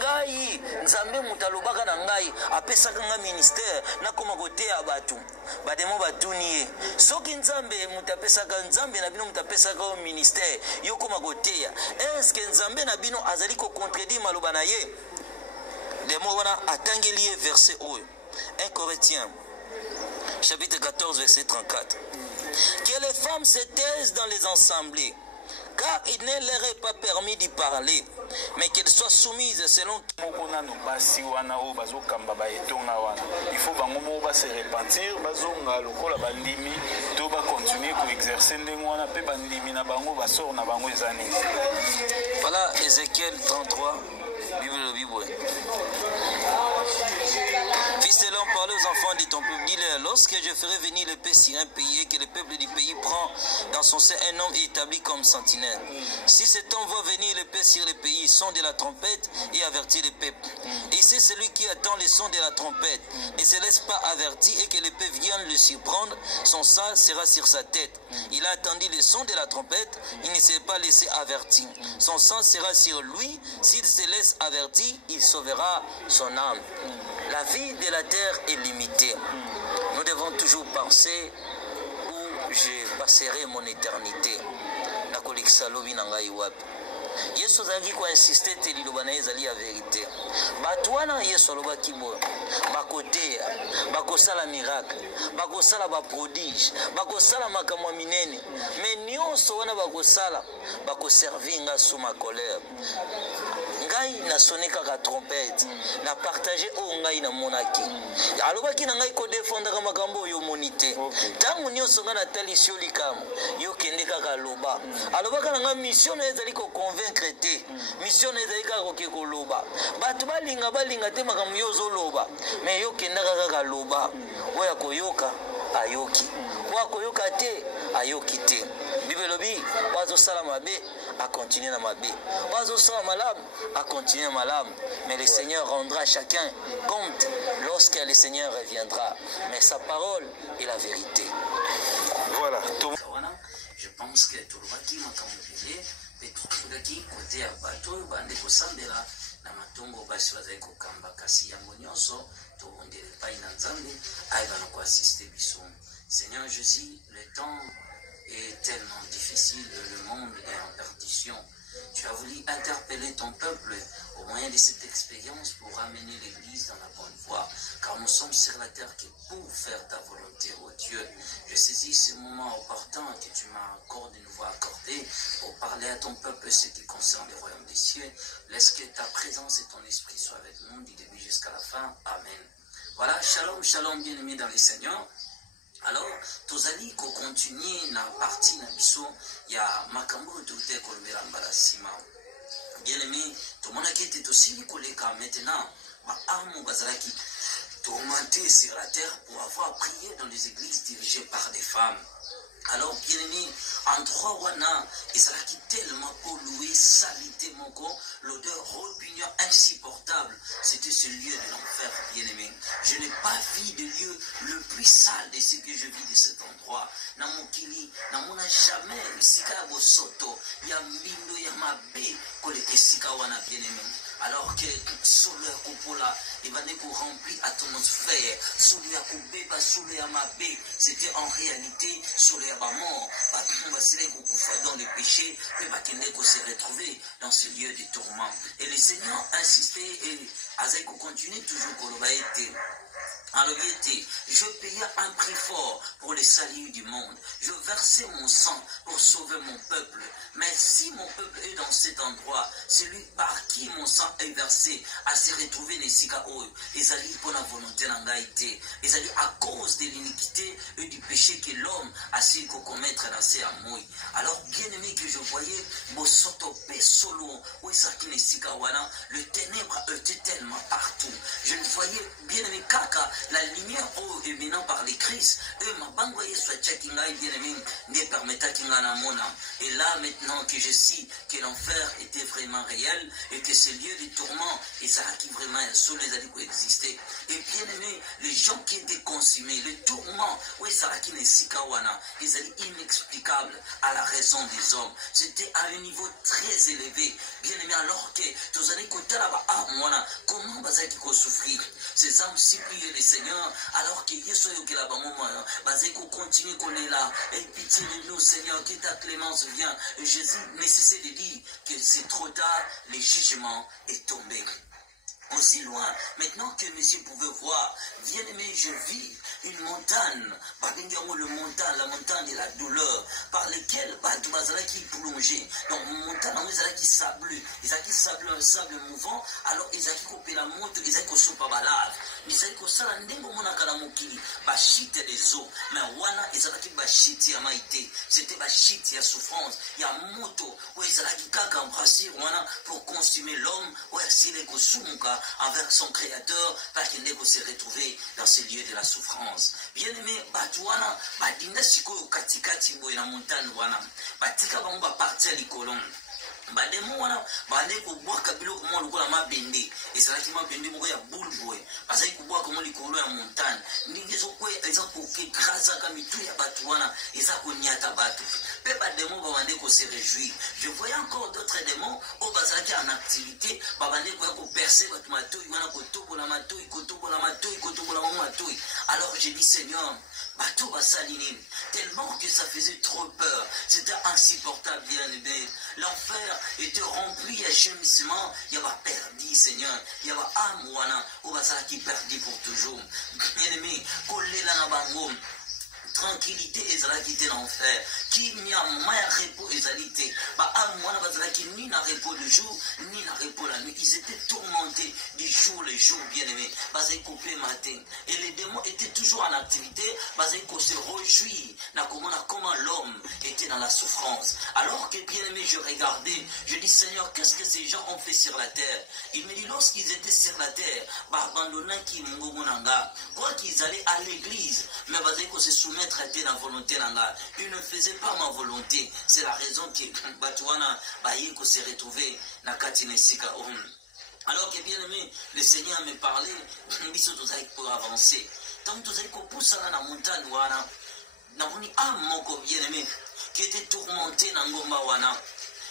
ngai nzambe mutalobaka na ngai apesaka nga ministère nakoma koteya bato bademo batuni ye soki nzambe mutapesaka nzambe na bino mutapesaka o ministère yo koma koteya eske nzambe na bino azali ko contredire maloba na ye demo wana atangeli ye verset oyo 1 Corinthiens chapitre 14 verset 34 que les femmes se taisent dans les assemblées car il ne leur est pas permis d'y parler, mais qu'elles soient soumises selon... Il faut se repentir, continuer à exercer voilà Ézéchiel 33, Bible. Fils de l'homme, parle aux enfants de ton peuple, dis-leur, lorsque je ferai venir l'épée sur un pays et que le peuple du pays prend dans son sein un homme établi comme sentinelle. Si cet homme voit venir l'épée sur le pays, sonne de la trompette et avertit le peuple. Et c'est celui qui attend le son de la trompette, ne se laisse pas avertir et que l'épée vienne le surprendre, son sang sera sur sa tête. Il a attendu le son de la trompette, il ne s'est pas laissé avertir. Son sang sera sur lui, s'il se laisse avertir, il sauvera son âme. La vie de la terre est limitée. Nous devons toujours penser où je passerai mon éternité. Yesu azalaki ko insister te liloba na ezali ya vérité. Bato wana Yesu alobaki boye bakoteya bakosala miracle bakosala ba prodige bakosala makambo minene mais nyonso wana bakosala bakoservir nga sous ma colère. Ngai na sonné kaka trompette na partager o ngai na monaki alobaki na ngai ko défendre makambo yo monité tangu nyonso nga na talisio likamu yo kende kaka loba alobaka na ngai mission na ezali ko convaincre te mission na ezali kaka ko koloba bato balinga te makambo yo zoloba mais yo kenda kaka loba oya koyoka ayoki wa koyoka te ayoki te bibelobi wazo sala mabe à continuer dans ma vie. À continuer dans ma lame. Mais le Seigneur rendra chacun compte lorsque le Seigneur reviendra. Mais sa parole est la vérité. Voilà. Je pense que tout le monde m'a cambié. Petro-Fulaki, côté à bateau, bande kosambela, na matongo basi wazai kokamba kasi yango nyonso, to ondele pai na nzambe, aiba na ko assister biso. Seigneur Jésus, le temps est tellement difficile, le monde est en perdition. Tu as voulu interpeller ton peuple au moyen de cette expérience pour ramener l'Église dans la bonne voie, car nous sommes sur la terre que pour faire ta volonté, ô Dieu. Je saisis ce moment opportun que tu m'as de nouveau accordé pour parler à ton peuple ce qui concerne le royaume des cieux. Laisse que ta présence et ton esprit soient avec nous du début jusqu'à la fin. Amen. Voilà, shalom, shalom, bien-aimés dans les Seigneurs. Alors, tozali ko continuer na partie na biso ya makambo tote kolobela mbala sima. Bien aimé, to mona kete to sili koleka maintenant ba armes bazalaki tourmenté sur la terre pour avoir prié dans les églises dirigées par des femmes. Alors, bien aimé, en trois wana, ezalaki tellement pollué, salité moko, l'odeur répugnante, insupportable. C'était ce lieu de l'enfer, bien aimé. Je n'ai pas vu de lieu le plus sale de ce que je vis de cet endroit. Namokili, namona jamais, sika bosoto, ya mbindo, ya mabe, koleke sika wana, bien aimé. Alors que sous le coupola, il va nous remplir l'atmosphère, sous le coupéba, sous le amabé, c'était en réalité sous le mort. On va se dans le péché, mais on se retrouver dans ce lieu de tourment. Et le Seigneur insistait et Azek continue toujours qu'on va être. En réalité, je payais un prix fort pour le salut du monde. Je versais mon sang pour sauver mon peuple. Mais si mon peuple est dans cet endroit, celui par qui mon sang est versé à se retrouver dans les Oyo, ils allaient pour la volonté d'Angaïté. Ils allaient à cause de l'iniquité et du péché que l'homme a su commettre dans ses amours. Alors, bien aimé que je voyais, solo, le ténèbre était tellement partout. Je ne voyais, bien aimé Kaka, la lumière oh éminent par les Christ et ma bango yesu achakinga bien aimé ne permettra kinga na mona. Et là maintenant que je sais que l'enfer était vraiment réel et que ce lieu de tourment et ça qui vraiment sur les années qui existaient. Et bien aimé, les gens qui étaient consumés, le tourment, oui ça qui n'est si kawana, ils étaient inexplicables à la raison des hommes. C'était à un niveau très élevé. Bien aimé, alors que tous les côtés là-bas, ah moi comment vas-tu souffrir? Ces âmes supplient le Seigneur alors que Yesu est là-bas, vas-tu continuer qu'on est là et pitié de nous Seigneur, que ta clémence vient. Et Jésus ne cesse de dire que c'est trop tard, le jugement est tombé. Aussi loin, maintenant que monsieur pouvait voir, bien aimé, je vis une montagne, la montagne de la douleur, par laquelle qui plongé. Donc, montagne, qui sable, sable mouvant, alors ils ont coupé la moto, ils ont coupé la lave. Ils ont coupé la des eaux, mais wana, ils ont coupé la maïté. C'était la chite, il y a souffrance, il y a moto, où ils ont embrassé pour consumer l'homme, où s'il est envers son créateur, parce qu'il n'est que se retrouver dans ce lieu de la souffrance. Bien aimé, Batouana, Badinda Siko Katikati Boy la montagne, Batika Bamba partir les colons. Bademo wana bande ko boka biloko mo lokola mabende ezalaki mabende moko ya boule bazali ko boka mo likolo ya montagne ndingi zokwe eza ko ke grâce ka mitu ya batu wana eza ko nyata batu pe bademo bande ko se réjouir. Je voyais encore d'autres démons au bazalaki en activité bande ko percer batu matoi wana ko tobola matoi ko tobola matoi ko tobola matoi. Alors j'ai dit Seigneur bateau basaline tellement que ça faisait trop peur, c'était insupportable bien aimé. L'enfer était rempli, il y a gémissement, il y a perdu Seigneur, il y a âme ou qui perdu pour toujours. Bien aimé, collé là bango. Tranquillité ezalaki te l'enfer qui n'y a moins repos ezalité ba amwana bazalaki ni na repos le jour ni na repos la nuit. Ils étaient tourmentés du jour le jour bien aimé bazali coupé matin et les démons étaient toujours en activité bazali ko se réjouir na comment l'homme était dans la souffrance. Alors que bien aimé je regardais, je dis Seigneur qu'est-ce que ces gens ont fait sur la terre? Il me dit lorsqu'ils étaient sur la terre abandonnant qui mungomunanga quoi qu'ils allaient à l'église mais bazali ko se soumettre traiter la volonté là. Il ne faisait pas ma volonté. C'est la raison que Batouana Bayeko s'est retrouvé dans Katinesika. Alors que bien aimé, le Seigneur me parlait, pour avancer. Tant que vous poussez dans la montagne, bien aimé, qui était tourmenté dans Ngomba Wana.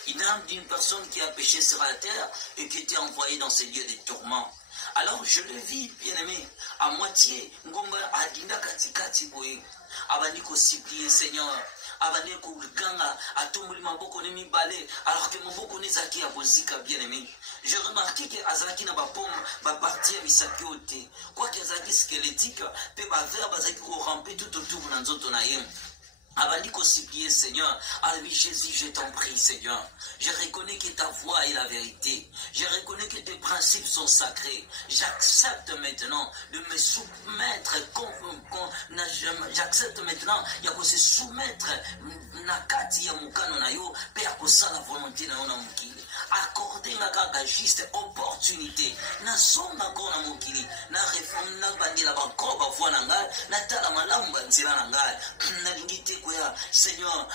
Il a d'une personne qui a péché sur la terre et qui était envoyée dans ces lieux de tourment. Alors je le vis, bien aimé, à moitié, Ngomba Adinda Katikati Boye. Abandi ko supplier Seigneur, abandi ko ganga atomboli maboko ne mibale alors que maboko ne zaki ya bozika bien aimé. J'ai remarqué que azaki na bapom ba partir bisaki ote. Quoi que azaki squelettique pe ba verbe azaki ko ramper tout autour na nzoto na ye. Abandi ko supplier Seigneur, alors Jésus, je t'en prie Seigneur. Je reconnais que ta voix est la vérité. Je reconnais que tes principes sont sacrés. J'accepte maintenant de me soumettre. J'accepte maintenant de se soumettre nakati ya mukano na yo pe ya kosala volonté na yo na mokili. Accordez ma kaka juste opportunité. Na songa ko na mokili. Na réforme na bandela ba ko ba voix na ngai, na tala malamu ba nzela na ngai. Na lingite Seigneur,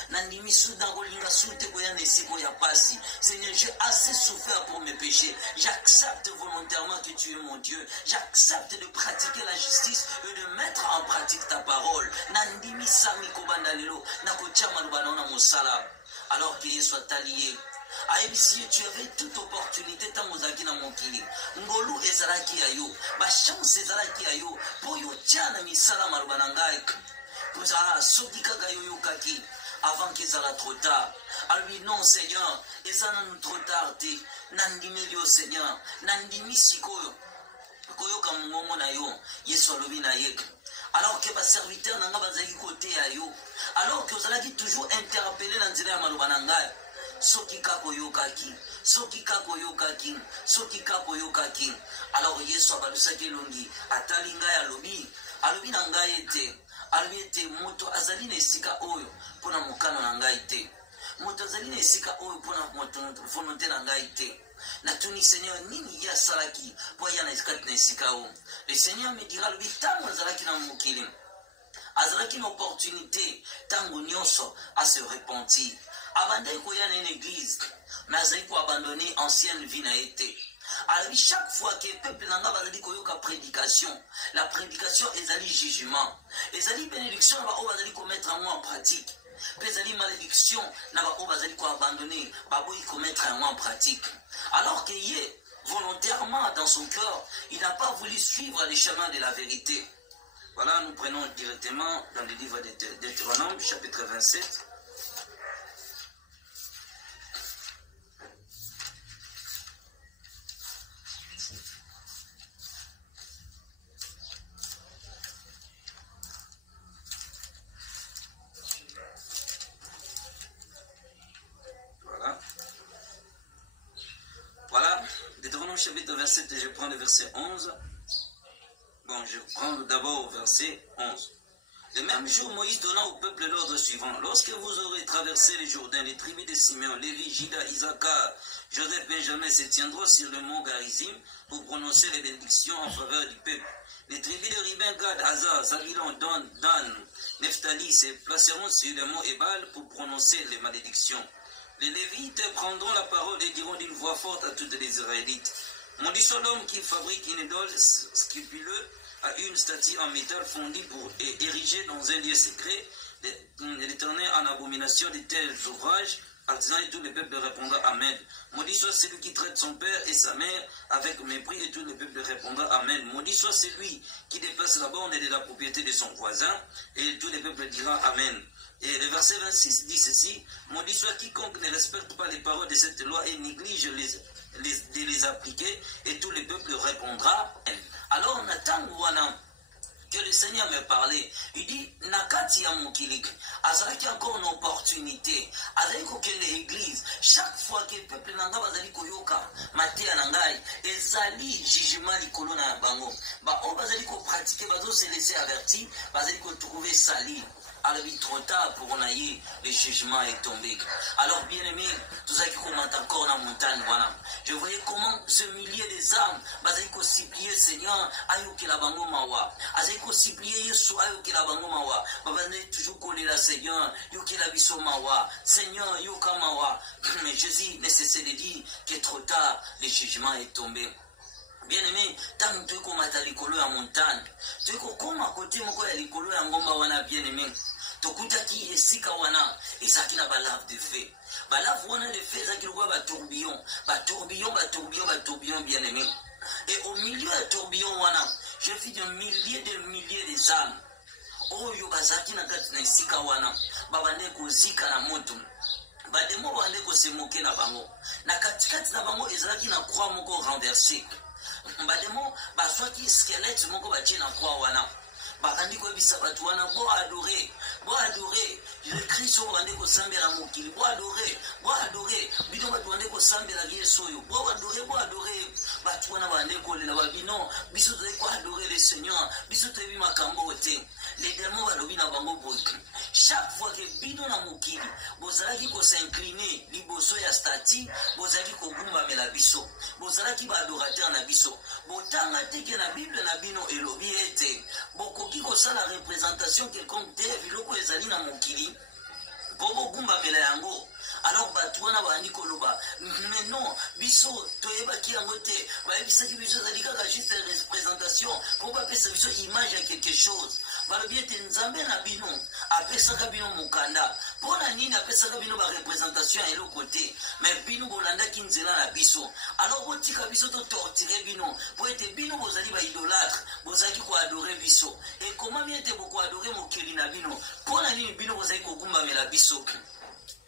Seigneur, j'ai assez souffert pour mes péchés. J'accepte volontairement que tu es mon Dieu. J'accepte de pratiquer la justice et de mettre en pratique ta parole. Alors qu'il soit allié. Si tu avais toute opportunité tamozaki na mokili ngolu ezalaki ya yo ba chance ezalaki ya yo po yo tiana misala maluba na ngai soki kaka yo yokaki avant qu'ils aient trop tard. Alors lui non Seigneur ezana nous trop tard te nandimeli yo Seigneur nandimi sikoyo koyoka mongongo na yo Yesu alobi na ye. Alors que ba serviteur nanga bazaki côté ya yo alors que ozalaki toujours interpellé na nzela ya maluba na ngai soki kako yokaki soki kako yokaki soki kako yokaki. Alors Yesu abalusaki longi atali ngai alobi na ngai ete alobi ete moto azali na esika oyo mpona mokano na ngai te moto azali na esika oyo mpona volonté na ngai te. Natuni Seigneur nini ye asalaki po aya na kati na esika oyo Le Seigneur me dira, le bitango azalaki na mokili. Azalaki une opportunité, tango nyonso, à se repentir. Abandonner koya na une église, mais azalaki ko abandonner ancienne vie na été. Alors chaque fois que le peuple n'a pas dit koyoka prédication, la prédication ezali jugement, ezali bénédiction na ba o bazali ko mettre en pratique. Ezali malédiction na ba o bazali ko abandonner, ba boyi ko mettre en pratique. Alors que yé volontairement dans son cœur, il n'a pas voulu suivre les chemins de la vérité. Voilà, nous prenons directement dans le livre de Deutéronome, chapitre 27. Voilà, Deutéronome chapitre 27, et je prends le verset 11. Bon, je prends d'abord au verset 11. Le même jour, Moïse donna au peuple l'ordre suivant. Lorsque vous aurez traversé le Jourdain, les tribus de Simeon, Lévi, Juda, Issachar, Joseph, Benjamin se tiendront sur le mont Garizim pour prononcer les bénédictions en faveur du peuple. Les tribus de Ruben, Gad, Hazar, Zavilon, Dan, Nephtali se placeront sur le mont Ebal pour prononcer les malédictions. Les Lévites prendront la parole et diront d'une voix forte à toutes les Israélites. Maudit soit l'homme qui fabrique une idole scrupuleux à une statue en métal fondi pour ériger dans un lieu secret l'Éternel en abomination de tels ouvrages. Artisans et tout le peuple répondra Amen. Maudit soit celui qui traite son père et sa mère avec mépris et tout le peuple répondra Amen. Maudit soit celui qui dépasse la borne de la propriété de son voisin et tout le peuple dira Amen. Et le verset 26 dit ceci, maudit soit quiconque ne respecte pas les paroles de cette loi et néglige de les appliquer et tout le peuple répondra Amen. Alors on attend que le Seigneur me parlait. Il dit, Nakati ya mokilik, azalaki encore une opportunité, azalaki kokende l'église, chaque fois que le peuple nanga bazali koyoka, matea nangai, ezali jugement likolo na bango. Ba o bazali ko pratiquer, bazo se laisser avertir, bazali ko trouver sali. Alors, il est trop tard pour naïe, le jugement est tombé. Alors, bien aimé, tout ça qui commente encore dans la montagne, voilà. Je voyais comment ce millier des âmes, basé ko siplier Seigneur, ayo ke la bango mawa. Basé ko siplier Yesu, ayo ke la bango mawa. Babane toujours coller la Seigneur, yo ke la biso mawa. Seigneur, yo ka mawa. Mais Jésus ne cesse de dire que trop tard, le jugement est tombé. Bien-aimé, tant que tu es likolo ya montagne, tu es comme à côté moko ya likolo ya ngomba wana bien-aimé. Tokutaki esika wana, ezaki na balave de feu. Balave wana de feu ezaki lokwa ba tourbillon bien-aimé. Et au milieu de tourbillon wana, j'ai vu des milliers des âmes. Oyo bazaki na kati na esika wana, babande kozika na moto. Bademo bande ko se moke na bango. Na katikati na bango ezalaki na croix moko renversée. Bademo baswaki squelette moko batie na croix wana. Bakandi ko bisa batu wana bo adorer le Christ o bande ko sambela mokili bo adorer bino batu bande ko sambela Yesu yo bo adorer batu wana bande ko le na babino biso ko adorer le Seigneur biso te bi makambo te les démons balobi na bango bo chaque fois que bino na mokili bozalaki ko s'incliner liboso ya statue bozalaki ko gumba mela biso bozalaki ba adorateur na biso botanga teke na Bible na bino elobi ete boko kiko sa la représentation quelconque te biloko ezali na mokili bobo gumba mela yango. Alors batouana bandi koloba mais non biso toyebaki yango te bayebisaki biso ezali kaka juste représentation po bapesa biso image ya quelque chose balobi ete nzambe na bino apesaka bino mokanda mpona nini apesaka bino bareprésentation ya eloko te mais bino bolandaki nzela na biso. Alors botika biso totortire bino po ete bino bozali baidolâtre bozalaki koadore biso e koma bien ete bokoadore mokeli na bino mpona nini bino bozali kogumbamela biso.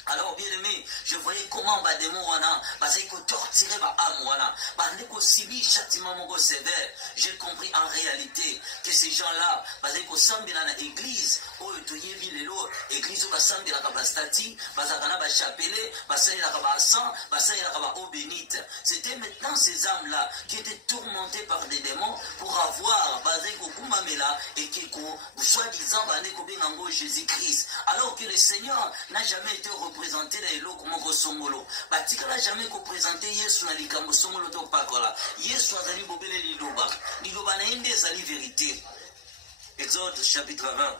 Alors bien aimé, je voyais comment bademo wana, parce qu'il faut torturer ma âme wana, parce qu'il faut subir châtiment mon sévère. J'ai compris en réalité que ces gens-là, parce qu'il faut s'embêter dans l'église, où tu y vis l'élo, église où va s'embêter dans la statue, parce qu'il y a un chapelet, parce qu'il y a un sang, parce qu'il y a un eau bénite. C'était maintenant ces âmes-là qui étaient tourmentées par des démons pour avoir, parce qu'il faut bagumbamela ekeko soi-disant bandeko bengango Jésus-Christ, alors que le Seigneur n'a jamais été représenté na eloko moko songolo. Batikala jamais ko présenter Yesu na likambo songolo to pakola. Yesu azali bobele liloba. Liloba na ende ezali vérité. Exode chapitre 20.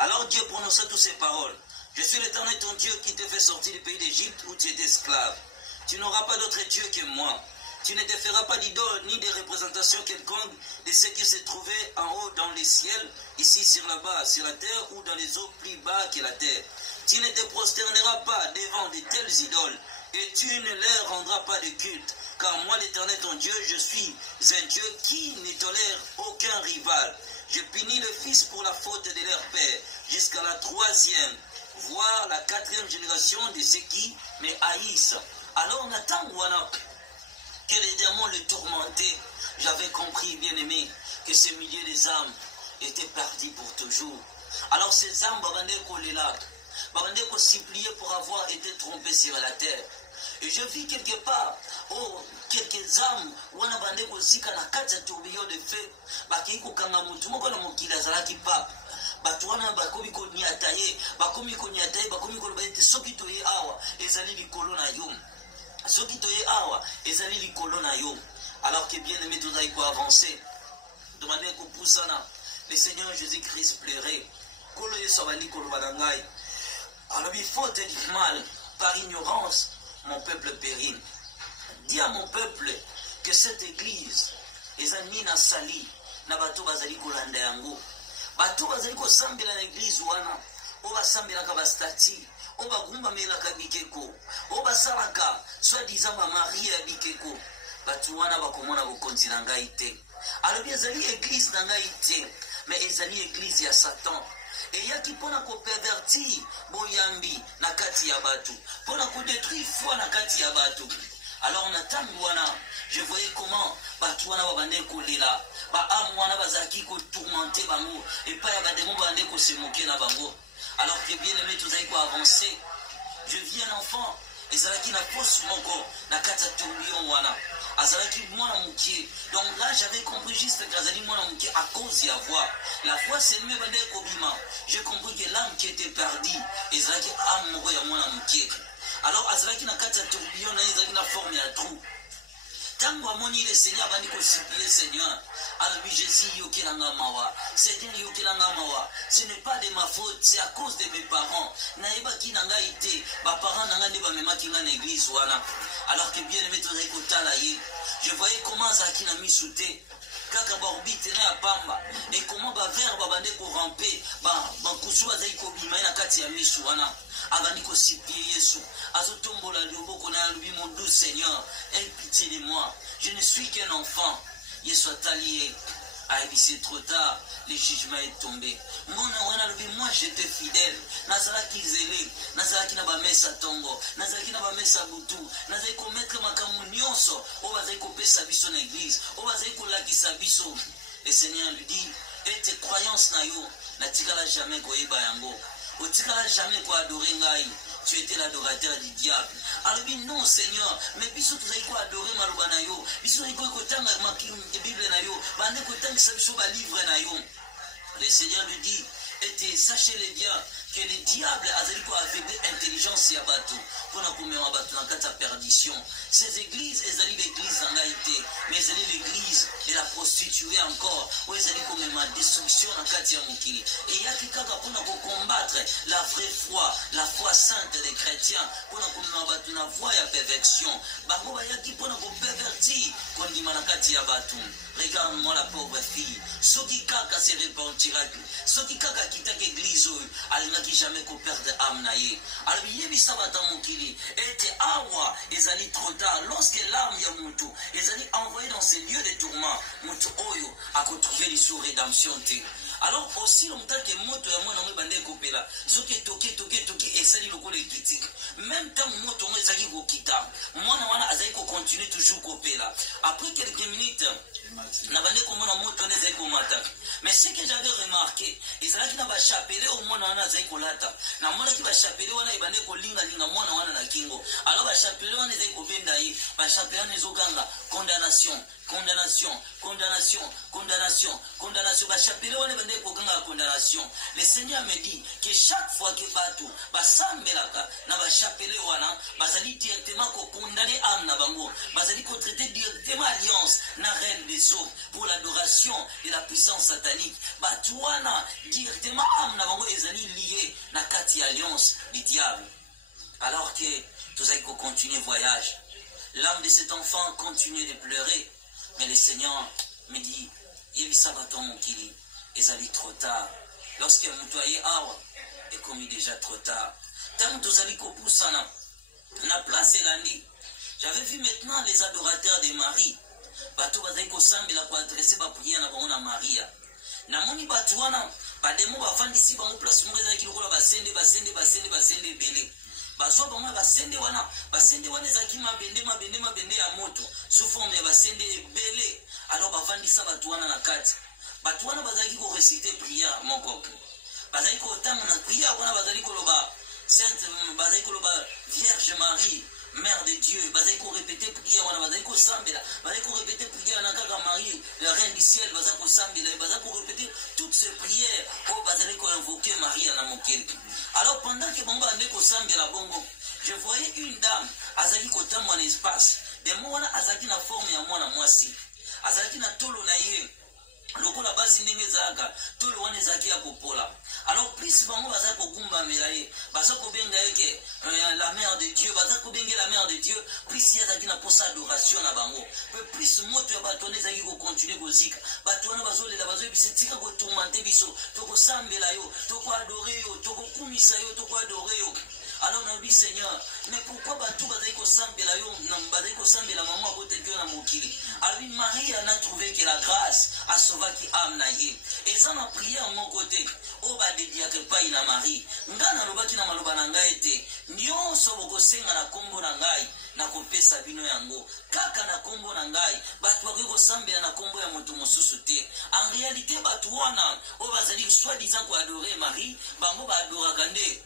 Alors Dieu prononça toutes ces paroles. Je suis l'Éternel ton Dieu qui te fait sortir du pays d'Égypte où tu étais esclave. Tu n'auras pas d'autre Dieu que moi. Tu ne te feras pas d'idole ni de représentation quelconque de ce qui se trouvait en haut dans les ciels, ici sur la bas, sur la terre ou dans les eaux plus bas que la terre. Tu ne te prosterneras pas devant de telles idoles et tu ne leur rendras pas de culte. Car moi, l'Éternel ton Dieu, je suis un Dieu qui ne tolère aucun rival. Je punis le fils pour la faute de leur père jusqu'à la 3e, voire la 4e génération de ceux qui me haïssent. Alors Nathan Wana, que les démons le tourmentaient, j'avais compris, bien aimé, que ces milliers des âmes étaient perdus pour toujours. Alors ces âmes, Babandeko supplier pour avoir été trompés sur la terre. Et je vis quelque part, oh, quelques âmes, wana bandeko zika na kati ya tourbillon de feu, baki kokanga mutu moko na mokili azalaki papa. Batu wana bakomi koniata ye, bakomi koloba ete soki toye awa ezali likolo na yo. Soki toye awa ezali likolo na yo. Alors que bien aimé tozali ko avancer. Demander ko poussana. Le Seigneur Jésus-Christ pleurait. Kolo yeso bali koloba na ngai. Alors il faut te dire mal par ignorance. Mon peuple périt. Dis à mon peuple que cette église ezali na sali na bato bazali kolanda yango. Bato bazali kosambela na église wana. O basambelaka bastati. O bagumbamelaka bikeko. O basalaka soi-disant ba Marie ya bikeko. Bato wana bakomona bokonzi na ngai te. Alors ezali église na ngai te, mais ezali église ya Satan. Et il y a qui pona ko pervertir boyambi na kati ya batu, pona ko détruire foi na kati ya batu. Alors on attend wana, je voyais comment batu wana babande ko lela, ba am wana bazaki ko tourmenter bango et pas ya ba démon bande ko se moquer na bango. Alors que bien aimé tous ko avancer. Je vis un enfant et ça qui na poste moko na kati ya tourbillon wana. Azalaki mwana mukie. Donc là j'avais compris juste que Azali mwana mukie à cause de la voix. La foi c'est mieux bandé kobima. J'ai compris que l'âme qui était perdue, Azalaki âme moko ya mwana mukie. Alors Azalaki na kati ya tourbillon na Azalaki na forme ya trou. Tango amoni le Seigneur bandi ko supplier Seigneur. Alors Jésus yokelanga mawa. Seigneur yokelanga mawa. Ce n'est pas de ma faute, c'est à cause de mes parents. Naeba ki nanga ite, ba parents nanga ne ba memaki nga na église wana. Alors que bien aimé tozali kotala ye. Je voyais comment Zaki na misouté. Kaka ba orbite na pamba. Et comment ba verbe bande ko ramper, ba kusu azali ko bima na kati ya misu wana. Avani ko supplier Yesu. Azotombola loboko na lubi mon doux Seigneur, aie pitié de moi. Je ne suis qu'un enfant. Yesu atalié. Ah, c'est trop tard, le jugement est tombé. Moi j'étais fidèle. Nazalaki zélé, Nazalaki na bamesa tongo, Nazalaki na bamesa butu, Nazalaki commettre makamu nyonso, o bazali ko pesa biso na église, o bazali ko lakisa biso. Le Seigneur lui dit, et tes croyances na yo, na tikala jamais ko yeba yango. O tikala jamais ko adorer ngai. Tu étais l'adorateur du diable. Alors dit non Seigneur, mais biso tozali ko adorer maloba na yo, biso tozali ko tanga Bible na yo, bande ko tanga biso ba livre na yo. Le Seigneur lui dit, et sachez-le bien que le diable a dit quoi aveugler intelligence ya bato pour na komema bato na kati ya perdition. Ces églises ezali l'église en Haïti, mais ezali l'église de la prostituée encore, où ezali komema destruction na kati ya mokili. Et yaki kaka pour na combattre la vraie foi, la foi sainte des chrétiens, pour na komema bato na voie ya perversion. Bango ba yaki pour na ko pervertir kondima na kati ya bato. Regarde-moi la pauvre fille. Soki kaka se repentira. Soki kaka kitaka église alingaki jamais ko perdre âme na ye. Alors yebisa bata mokili ete awa ezali trop tard lorsque l'âme ya mutu ezali envoyé dans ces lieux de tourment mutu oyo a retrouvé les sous rédemption te. Alors aussi longtemps que moto ya mwana bande kopela soki toke esali lokola critique même temps moto ngo ezaki kokita mwana wana azali ko continuer toujours kopela après quelques minutes na bande komona moto ne ezali komata mais ce que j'avais remarqué ezalaki na ba chapelet au mwana wana azali kolata na mwana ki ba chapelet wana ebande kolinga linga mwana wana na kingo alors ba chapelet wana ezali kobenda ye ba chapelet wana ezoganga condamnation condamnation, condamnation, condamnation, condamnation. condamnation. Le Seigneur me dit que chaque fois que Batou, Basambelaka, n'a chapelé wana, Basali directement condamné âme na bango, Basali traité directement alliance, na reine des eaux, pour l'adoration de la puissance satanique. Batouana, directement âme na bango, ezali lié, na kati alliance du diable. Alors que tous allons continuer voyage. L'âme de cet enfant continue de pleurer. Mais le Seigneur me dit, il est trop tard. Lorsque Moutoye Awa est commis déjà trop tard. Tant que on a placé l'année. J'avais vu maintenant les adorateurs de Marie. Bato bazako sambe la pour adresser ba prière na Maria. Na moni batuana, ba demo ba vandi si ba mo place mo ezaki lokola basende belé. Bazo bango basende wana ezaki mabende ya moto sous forme ya basende ebele alors bavandisa bato wana na kati bato wana bazalaki ko réciter prière moko bazalaki ko tanga na prière wana bazalaki koloba sainte bazalaki koloba Vierge Marie Mère de Dieu bazalaki ko répéter prière wana bazalaki ko sambela bazalaki ko répéter prière na kaka Marie la reine du ciel bazalaki ko sambela bazalaki ko répéter toutes ces prières pour bazalaki ko invoquer Marie na mokeli. Alors pendant que Bongo ande ko sambela bongo, je voyais une dame azaki ko tamwa na espace. De mwana azaki na forme ya mwana mwasi. Azaki na tolo na ye. Lokola basi ndenge zaka tolo wana ezaki ya kopola. Alors plus bango bazaki ko gumba melaye, bazaki ko benga yeke la mère de Dieu, bazaki ko benga la mère de Dieu, plus yazaki na posa adoration na bango. Plus moto ya batone zaki ko continuer ko zika. Bato wana bazolela bazo bisetika ko tourmenter biso, to ko sambela yo, to ko adorer yo, to ko kumisa yo, to ko adorer yo. Alors on a dit Seigneur, mais pourquoi batou bazako sambela yo, bazako sambela maman botekyo na mokili. Alors Marie a trouvé que la grâce a sauvé qui âme na ye. Et ça m'a prié à mon côté. O ba dédié que pas ina Marie. Ngana lobaki na maloba na ngai te. Nyonso boko senga na kombo na ngai na kopesa bino yango. Kaka na kombo na ngai, batu bakoko sambela na kombo ya moto mosusu te. En réalité batu wana o bazali soi-disant ko adorer Marie, bango ba adoraka nde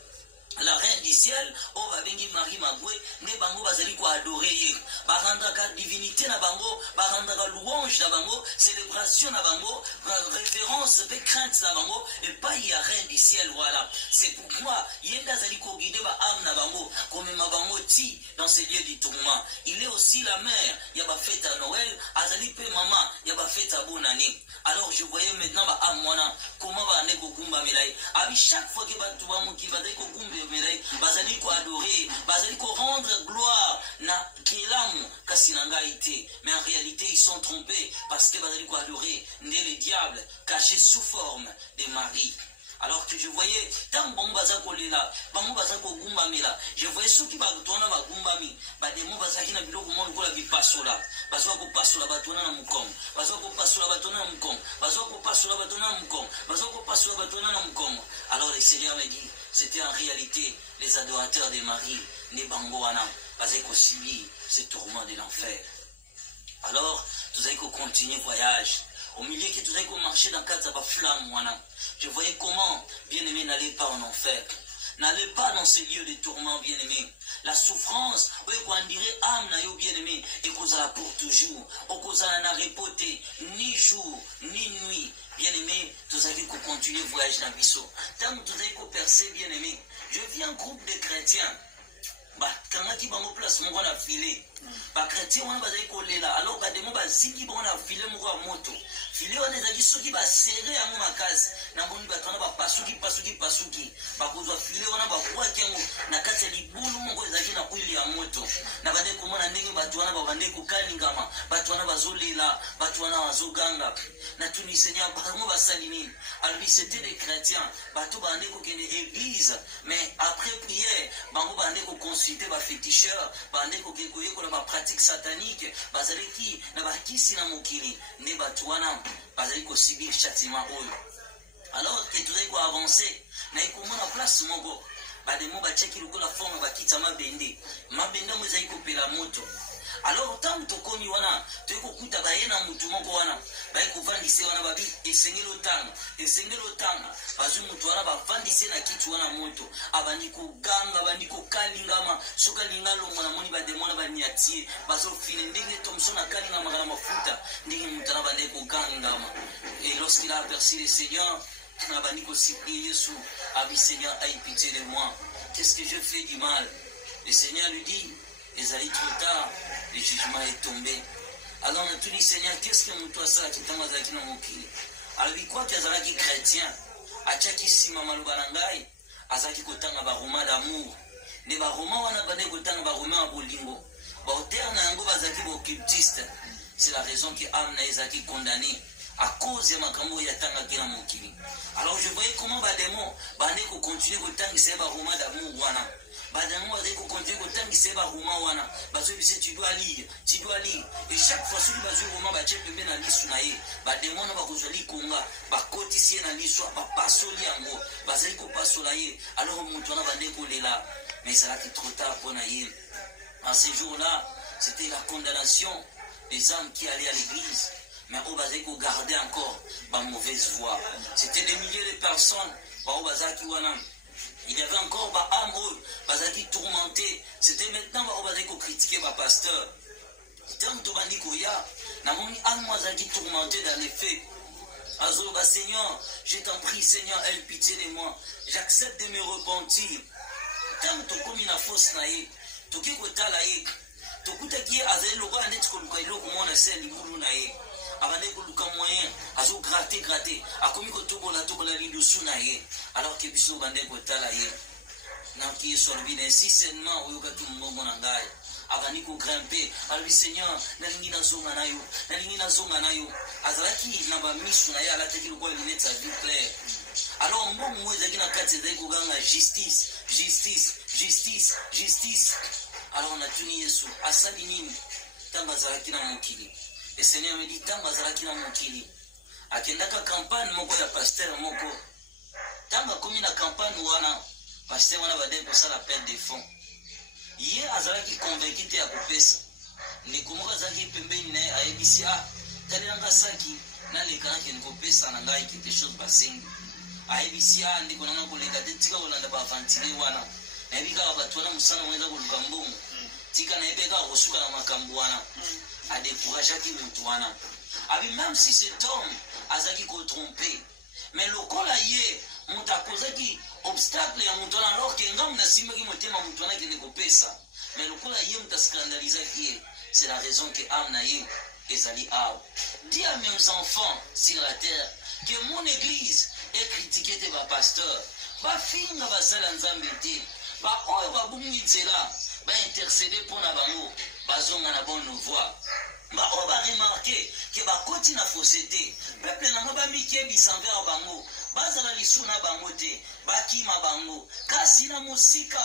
la reine du ciel, on va bengi Marie Magoué, ne bango bazali ko adorer, ba rendre divinité na bango, ba rendre louange na bango, célébration na bango, révérence, crainte na bango, et pas y a reine du ciel, voilà. C'est pourquoi yenda zali ko guider ba âme na bango, comme ma bango ti dans ces lieux du tourment. Il est aussi la mère, y a ba fête à Noël, azali pe maman, y a ba fête à bonne année. Alors je voyais maintenant ba âme wana, comment va ne ko kumba melai. Abi chaque fois que ba tuba mo ki va de ko kumba bazali ko adorer, bazali ko rendre gloire na kilamu kasinangaite. Mais en réalité ils sont trompés parce que bazali ko adorer les diables cachés sous forme de Marie. Alors que je voyais tant bon bazako lela, bango bazako gumba mela. Je voyais ceux qui batona ba gumba mi, ba demo bazaki na biloko mo ko la bipasola. Bazako pasola batona na mukom. Bazako pasola batona na mukom. Bazako pasola batona na mukom. Bazako pasola batona na mukom. Alors le Seigneur me dit, c'était en réalité les adorateurs de Marie, ne bangoana, bazako subi ce tourment de l'enfer. Alors, tout ça qu'on continue voyage. Au milieu que tout ça qu'on marchait dans quatre flammes, je voyais comment bien-aimé n'allait pas en enfer. N'allez pas dans ces lieux de tourment, bien-aimé. La souffrance, oui, qu'on dirait âme, bien-aimé, et qu'on a pour toujours. Ou qu'on a repoté, ni jour, ni nuit. Bien-aimé, tout ça qu'on continue voyage dans le biseau. Tant que tout ça qu'on percé, bien-aimé, je vis un groupe de chrétiens. Bah, quand on a place, on a filé. Bah, chrétien, on a basé collé là. Alors, quand on a ziki, on a filé, on a moto. Filé, on a dit, ceux qui va serrer à mon case. Na moni batona ba pasuki. Ba kozwa filé, on a ba roi kengo. Na kati li bulu moko ezaki na kwili ya moto. Na bande komona ndenge batona ba bande ko kalingama. Batona bazolela, batona bazoganga. Na tuni Seigneur, bango basalini. Alors, c'était des chrétiens. Bato bande ko kene église. Mais après prière, bango bande ko consulter ba féticheur, bande ko kekoye ko ba pratique satanique, bazaleki na ba kisi na mokili, ne batwana bazali ko subir châtiment oyo. Alors que tu dois avancer, na ikomona place moko. Bademo bacheki lokola forme bakita mabende. Mabende mo ezali kopela moto. Alors tant tokomi wana, tokokuta bayena mutu moko wana. Baikuvandise wana babi esengelo tanga. Bazu mutu wana bavandise na kitu wana moto. Abaniko ganga, abaniko kalingama, soka lingalo mwana moni bademo na baniatie. Bazo fine ndenge Thomson na kalingama kana mafuta, ndenge mutu na bandeko gangama. Et lorsqu'il a aperçu le Seigneur, Abaniko supplie Jésus, Abi Seigneur, aie pitié de moi. Qu'est-ce que je fais du mal? Le Seigneur lui dit, ils allaient trop tard, le jugement est tombé. Alors on a tout dit, Seigneur, qu'est-ce que toi ça qui t'a mazaki dans mon kili? Alors il croit qu'ils allaient chrétien, à tchaki sima malubarangai, à zaki kotanga baroma d'amour. Ne baroma wana bade kotanga baroma bolingo. Ba oterne yango bazaki bo occultiste. C'est la raison que Amna ezaki condamné à cause de makambo ya tanga kina mokili. Alors je voyais comment bademo bande ko continuer kotanga c'est baroma d'amour wana. Bademo bade ko continuer kotanga c'est baroma wana. Bazo bise tu dois lire. Et chaque fois celui bazo roma ba chepe na lisu na ye. Bademo na bakozali konga ba kotisi na lisu ba pasoli yango. Bazali ko pasola ye. Alors mutu na bande ko lela. Mais ça a été trop tard pour naïe. En ces jours-là, c'était la condamnation des hommes qui allaient à l'église. Mais au Bazaki gardait encore ma mauvaise voie. C'était des milliers de personnes. Au Bazaki il y avait encore ma âme Bazaki tourmenté. C'était maintenant au Bazaki critiquer ma pasteur. C'était un Tobandikoya. Namoni âme Bazaki tourmenté dans les faits. Azoba Seigneur, je t'en prie Seigneur, aie pitié de moi. J'accepte de me repentir. Tant tokomi na fausse na ye. Toki kotala ye. Tokuta ki azali loko anet koluka iloko mona sel libulu na ye. Abane koluka moyen, azo gratter. Akomi tokola lidusu na ye. Alors que biso bande kotala ye. Na ki sorbi na si seulement oyoka tu mbongo na ngai. Abani ko grimper. Alors Seigneur, nalingi na zonga na yo. Azalaki na ba misu na ye ala teki loko linete sa vie claire. Alors mbongo mo ezaki na kati ezali koganga justice. Alors on a tuni Yesu asali nini tamba zalaki na mokili. Le Seigneur me dit tamba zalaki na mokili. Akendaka campagne moko ya pasteur moko. Tamba komi na campagne wana pasteur wana bade ko sala peine de fonds. Ye azalaki convaincu te ya kopesa. Ndikomoka zaki pembeni na ayebisi talanga saki na lekana ke nikopesa na ngai quelque chose basengi. Ayebisi ndiko nanga koleka te tika kolanda ba ventile wana. Ebika batwana musana mweza koluka mbongo. Tika na ebeka kosuka na makambo wana. A décourager qui mutu wana. Abi même si cet homme azaki ko tromper. Mais lokola ye muta kozaki obstacle ya mutu wana alors que ngam na simba ki motema mutu wana ki ne kopesa. Mais lokola ye muta scandaliser qui c'est la raison que amna ye ezali a. Dis à mes enfants sur la terre que mon église est critiquée de ma pasteur. Ba finga ba sala nzambe te. Ba oyo ba bungitsela ba intercéder pour na bango bazonga na bonne voie. Ba o ba remarquer que ba koti na fausseté peuple na ba mikebi sanvers bango bazala lisuna bango te bakima bango kasi na mosika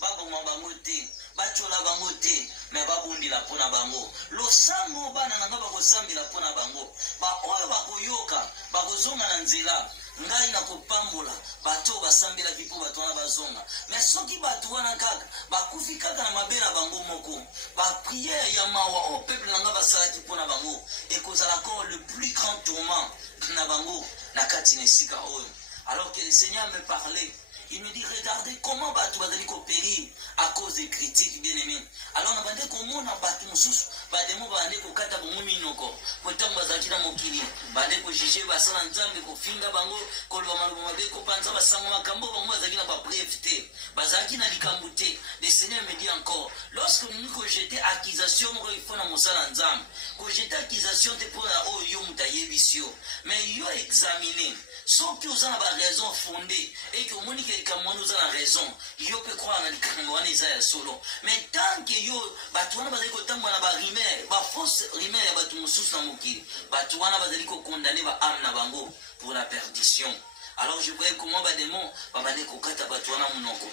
baboma bango te bachola bango te mais babundila pona bango losango bana na ba kosambila pona bango ba oyo bakoyoka bakozonga na nzela ngai na kopambola bato basambela kipo bato wana bazonga mais soki bato wana kaka bakufi kaka na mabela bango moko ba prière ya mawa au peuple nanga basalaki mpona bango ekozala encore le plus grand tourment na bango na kati na esika oyo. Alors que le Seigneur me parlait, il me dit regardez comment bato bazali kopérir à cause des critiques bien-aimés. Alors on a bandé komona bato mususu bademo bande kokata bomumi noko kotambo bazaki na mokili bande ko juger basala nzambe ko finga bango ko lo malobo mabe ko panza basango makambo bango bazaki na ba brevité bazaki na likambute. Le Seigneur me dit encore lorsque nous jeter accusation mo il faut na mosala nzambe ko jeter accusation te pour la oyo mutayebisio mais yo examiner sans que vous avez raison fondée et que Monique et Kamon nous a raison, yo peut croire dans le Kamouane Isaiah solo. Mais tant que yo, Batouana va dire que tant qu'on a rimé, ba fausse rimé ya Batou sous la moki, Batouana va dire qu'on condamné ba amna bango pour la perdition. Alors je voyais comment ba démon va dire qu'on kata Batouana monoko.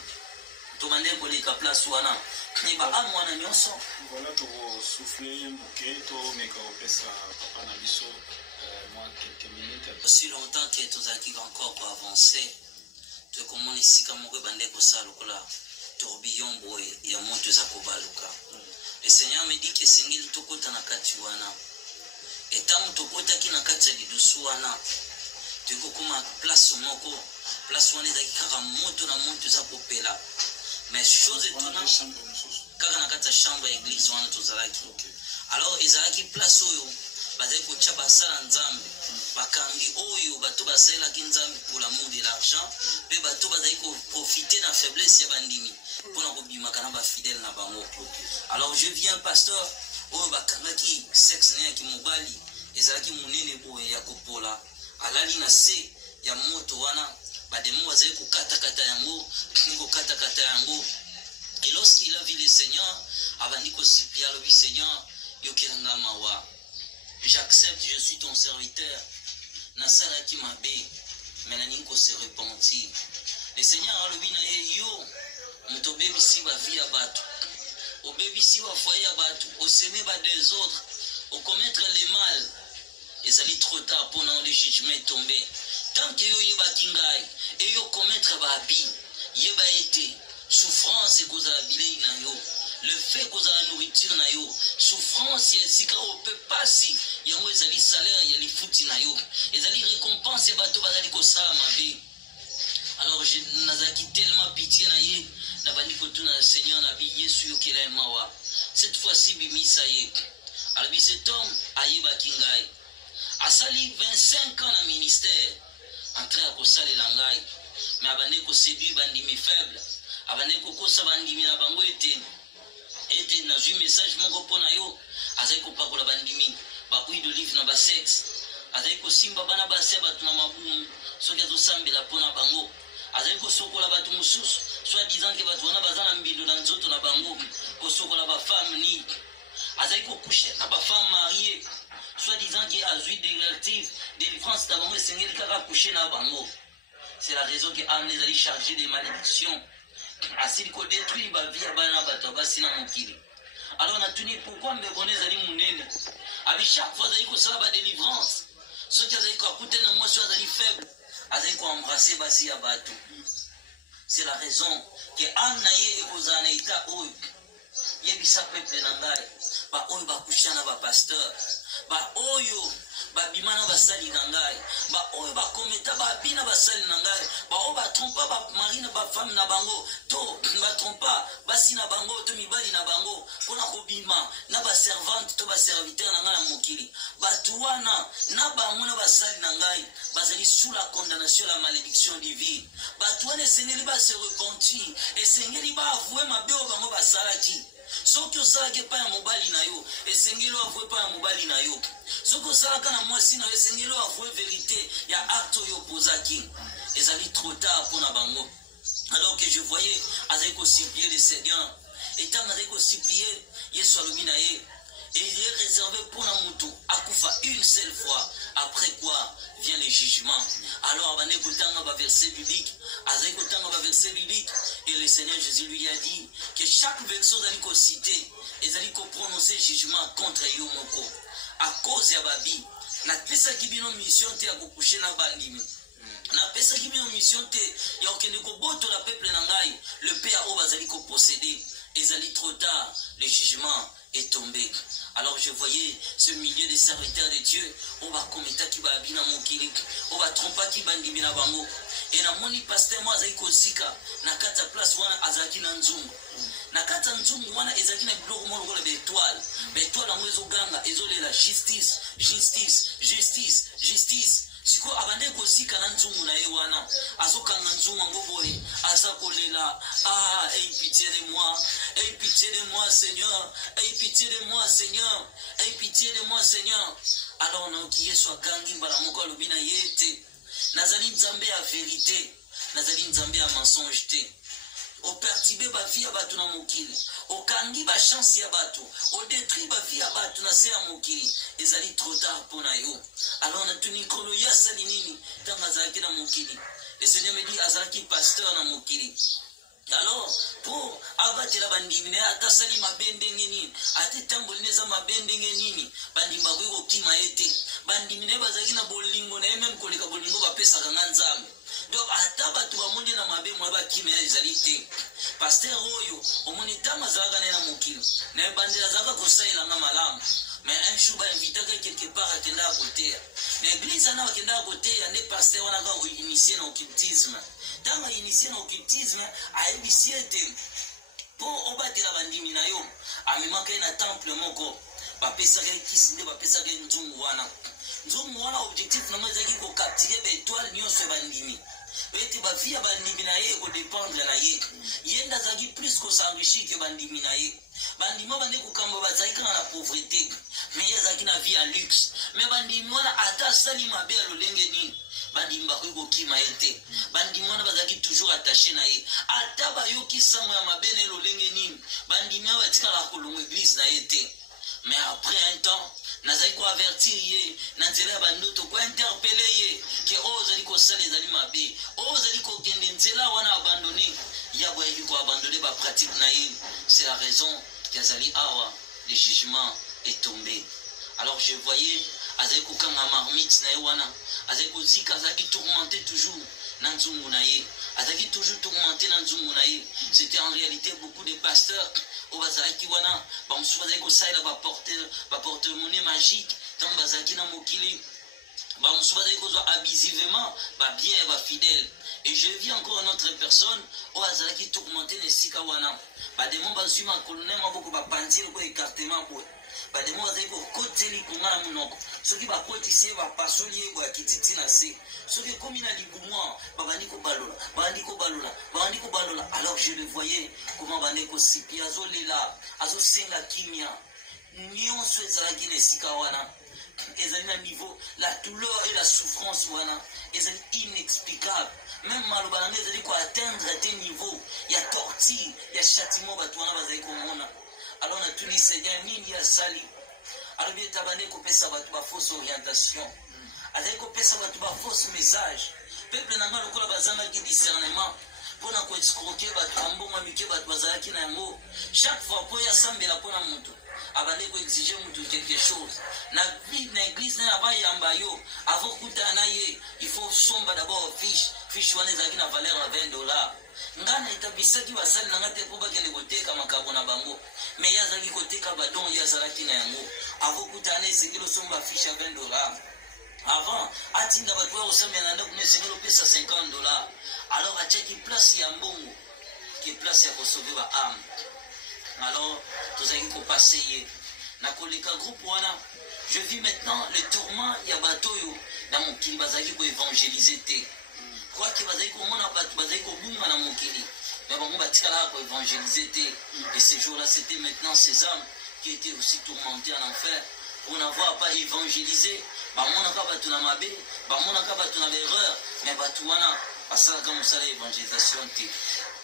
Tomande ko les place wana. Ni ba amwana nyonso. Voilà to souffler un bouquet to meka opesa papa na biso. moi quelques minutes. Aussi longtemps que tozalaki encore koavance tokomona esika moko ebande kosala lokola tourbillon boye ya moto eza kobaluka. Le Seigneur me dit que esengeli tokota na kati wana etango tokotaki na kati ya lidusu wana tokokoma place moko place wana ezalaki kaka moto na moto eza kopela mais chose étonnante kaka na kati ya chambre ya église wana tozalaki. Alors ezalaki place oyo bazali kotia basala nzambe bakangi oyo bato basalelaki nzambe pour l'amour de l'argent mpe bato bazali koprofite na faiblesse ya bandimi mpona kobimaka na bafidèle na bango. Alors je viens pasteur oyo bakangaki sexe na yaki mobali ezalaki monene boye ya kopola alali na se ya moto wana bademo bazali kokatakata yango kokatakata yango. Et lorsqu'il a vu le Seigneur abandi kosipia alobi Seigneur yokelanga mawa, j'accepte, je suis ton serviteur. Nasalaki mabe, menaningi ko se repentir. Le Seigneur a lobi na ye yo, moto bebisi ba vie ya bato. O bebisi wa foyer ya bato, o semer ba des autres, o commettre le mal. Ezali trop tard pendant le jugement est tombé. Tant que yo yeba kingai, et yo commettre ba abi, yeba été souffrance kozala bilei na yo. Le fait kozala nourriture na yo, souffrance ya sika o peut passer, yango ezali salaire ya lifuti na yo, ezali récompense ya bato bazali kosala mabe. Alors je nazaki tellement pitié na ye, na bandi kotuna na Seigneur na bi Yesu yokela mawa. Cette fois-ci bimisa ye. Alors cet homme ayeba kingai. Asali 25 ans na ministère, entré à kosalela ngai, mais abande ko séduire bandimi faible, abande ko kosa bandimi na bango eteni. Et dans un message moko pona yo azali kopakola bandimi bakui d'olive na basexe azali kosimba bana base bato na mabumu soki azosambela pona bango azali kosokola bato mosusu soit disant ke bato wana baza na mbindo na nzoto na bango kosokola bafemme ni azali kokushe na bafemme mariée soit disant ke azwi délivrance na bango esengeli kaka kushe na bango. C'est la raison que ane ezali chargé de malédiction asili ko détruire ba vie ya bana bato basi na mokili. Alors on a tenu pourquoi mbekone ezali munene abi chaque fois azali kosala ba délivrance soki azali kokuta na mwasi azali faible azali koembrasser basi ya bato. C'est la raison que ane na ye ekozala na eta oyo yebisa peuple na ngai ba oyo bakusha na bapasteur ba oyo babima na basali na ngai ba oyo bakometa babina basali na ngai ba oyo batrompa bamari na bafemme na bango to batrompa basi na bango to mibali na bango mpona kobima na baservante to baserviteur na ngai na mokili bato wana na bango na basali na ngai bazali sous la condamnation la malédiction divine. Bato wana esengeli base repentir esengeli baavouer mabe oyo bango basalaki. Soki osalaki epai ya mobali na yo esengeli oavouer epai ya mobali na yo. Soki osalaka na mwasi na yo esengeli oavouer vérité ya acte oyo opozaki. Ezali trop tard mpona bango. Alors que je voyais azali kosiplie le Seigneur etant azali kosiplie Yesu alobi na ye et il est réservé pour la moutou akufa une seule fois, après quoi vient le jugement. Alors abane kotanga ba verset biblique azali kotanga ba verset biblique et le Seigneur Jésus lui a dit que chaque verset ezali ko citer ezali ko prononcer jugement contre yo moko à cause ya babi na pesa kibino mission te ya kokushe na bandimi na pesa kibino mission te ya okende koboto la peuple na ngai le père o bazali ko posséder ezali trop tard, le jugement est tombé. Alors je voyais ce milieu de serviteurs de Dieu, on va commettre qui va bien mokili, on va tromper qui va ndimina bango. Et na moni pasteur moi azali kozika na kata place wana azaki na nzungu. Na kata nzungu wana ezaki na biloko mo lokola beetoile. Beetoile ngo ezoganga ezolela justice, justice, justice, justice. Siko abande kozika na nzungu na ye wana azokanga nzungu ngo boye azakolela aie pitié de moi Seigneur, aie pitié de moi Seigneur, aie pitié de moi Seigneur. Alors on a dit Yesu akangi mbala moko alobi na yete nazali nzambe ya vérité nazali nzambe ya mensonge te opertibe ba vie ya bato na mokili okangi ba chance ya bato odétruit ba vie ya bato na se ya mokili ezali trop tard mpona yo. Alors na tuni kolo ya sali nini tanga azalaki na mokili. Le Seigneur me dit azalaki pasteur na mokili. Alors pour abatela bandimi ne atasali mabe ndenge nini ate tamboli neza mabe ndenge nini bandimi bakoki kokima ete bandimine bazaki na bolingo na même koleka bolingo bapesa kanga nzambe. Donc ata batu bamonde na mabe mwa bakime ezali te. Pasteur oyo omoni tama zalaka na mokili. Na bandela zaka kosaila nga malamu. Mais un jour ba invité quelque part akenda à côté. L'église ana akenda à côté, ya ne pasteur wana ka initier na occultisme. Tanga initier na occultisme a ebisiete. Po obatela bandimi na yo. Amimaka na temple moko. Bapesa ke kisinde bapesa ke nzungu wana. Nzungu wana objectif na mwa zaki ko capturer ba étoile nyonso bandimi. Beti ba via bandimi na ye ko dépendre na ye. Yenda zaki plus ko s'enrichir que bandimi na ye. Bandima bande kokamba bazalika na pauvreté. Mais yazaki na vie à luxe. Mais bandimi wana ata sali mabe ya lolenge nini. Bandimi bakoki kima ete. Bandimi wana bazalaki toujours attaché na ye. Ata bayoki sango ya mabe na lolenge nini. Bandimi wana batika la kolongo église na ete. Mais après un temps, nazali ko avertir ye, nanzela bandoto ko interpeller ye, que ozali ko sala ezali mabe, ozali ko kende nzela wana abandonner, ya boye ko abandonner ba pratique na ye. C'est la raison qu'azali awa le jugement est tombé. Alors je voyais azali ko kanga marmite na ye wana, azali ko zika azali tourmenté toujours na nzungu na ye, azali toujours tourmenté na nzungu na ye. C'était en réalité beaucoup de pasteurs au bazaki wana ba msubaza ko saila ba porte-monnaie magique tant bazaki na mokili ba msubaza ko zo abusivement ba bien ba fidèle. Et je vis encore une autre personne au azaki tourmenté ne sika wana ba demon ba zuma colonel maboko ba pantir ko écartement ko ba demon bazaki ko koteli ko ngana munoko soki ba kotisi ba pasoli ko kititi na se soki komi na libumwa ba bandiko balola alors je le voyais comment bandiko sipi azolela azosenga kimia nyonso ezalaki na esika wana ezali na niveau la douleur et la souffrance wana ezali inexplicable. Même maloba nanga ezali ko atteindre des niveaux ya torture ya châtiment bato wana bazali komona. Alors on a tout dit Seigneur nini ya sali alors bien tabane ko pesa bato ba fausse orientation azali ko pesa bato ba fausse message. Peuple nanga lokola bazanga ki discernement pona ko escroquer bato ambongo mike bato bazalaki na yango chaque fois po ya sambela pona mutu abande ko exiger mutu quelque chose na vie na église na ba yamba yo avant kutana ye il faut somba d'abord fiche wana ezalaki na valeur ya $20 ngana itabisaki basali nanga te po bakende koteka makabo na bango mais yazaki koteka badon yazalaki na yango avant kutana esengeli osomba fiche ya $20 avant atinda bato ya osambela nanda kuna esengeli opesa $50 alors atiaki place ya mbongo ki place ya kosauver ba âme. Alors tozaki kopase ye na koleka groupe wana je vis maintenant le tourment ya batoyo na mokili bazaki ko évangéliser te quoi que bazaki komona bato bazaki kobunga na mokili mais bango batikala ko évangéliser te. Et ces jours-là c'était maintenant ces âmes qui étaient aussi tourmentées en enfer pour n'avoir pas évangélisé bamonaka bato na mabe bamonaka bato na l'erreur mais bato wana basalaka mosala évangélisation te.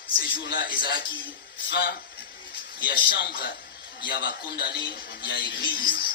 Ces jours-là ezalaki fin ya chambre ya ba condamné ya église.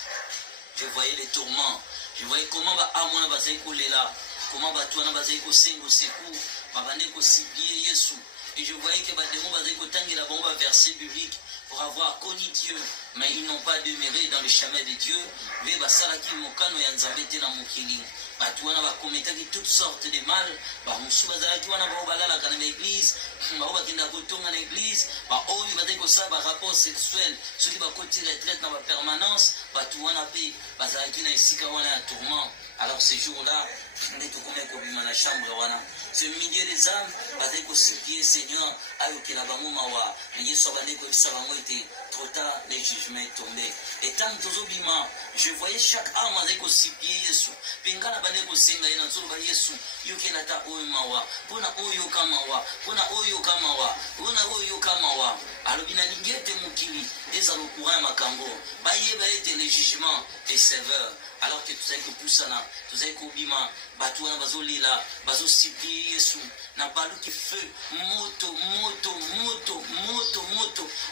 Je voyais les tourments, je voyais comment ba amona bazai kolela, comment bato wana bazai ko sengo secours babande ko supplier Yesu. Et je voyais que ba démon bazai ko tangela bango ba verset biblique pour avoir connu Dieu, mais ils n'ont pas demeuré dans le chemin de Dieu. Ve basalaki mokano ya nzambe te na mokili. Bato wana bakometaki toutes sortes de mal, bamusu bazalaki wana bao balalaka na l'église, bao bakenda kotonga na l'église, baoyo bazali kosala barapport sexuel soki bakoti retraite na bapermanence, bato wana mpe bazalaki na esika wana ya tourment. Alors ces jours-là nde tokomi kobima na chambre wana ce milieu des âmes bazali kosupplier Seigneur ayokela bango mawa na Yesu abandi koyebisa bango ete trop tard le jugement est tombé. Et tant tozobima je voyais chaque âme azali kosupplier Yesu mpe nga na bandi kosenga ye nazoloba Yesu yokela ta oyo mawa mpona oyo yoka mawa mpona oyo yoka mawa mpona oyo yoka mawa. alobi nalingi ete mokili ezala courant ya makambo bayeba ete le jugement est sévère. Alors que tozali kopusana tozali kobima bato wana bazolela bazosuplie Yesu na baluki feu moto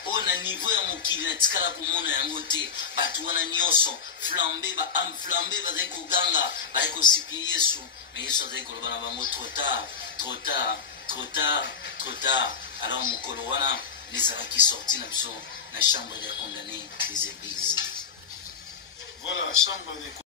oyo na niveau ya mokili na tikala komona yango te. Bato wana nyonso flambe baame flambe bazali koganga bazali kosuplie Yesu, mais Yesu azali koloba na bango trop tard. Alors mokolo wana ezalaki sorti na biso na chambre des condamnés des églises. Voilà, chambre des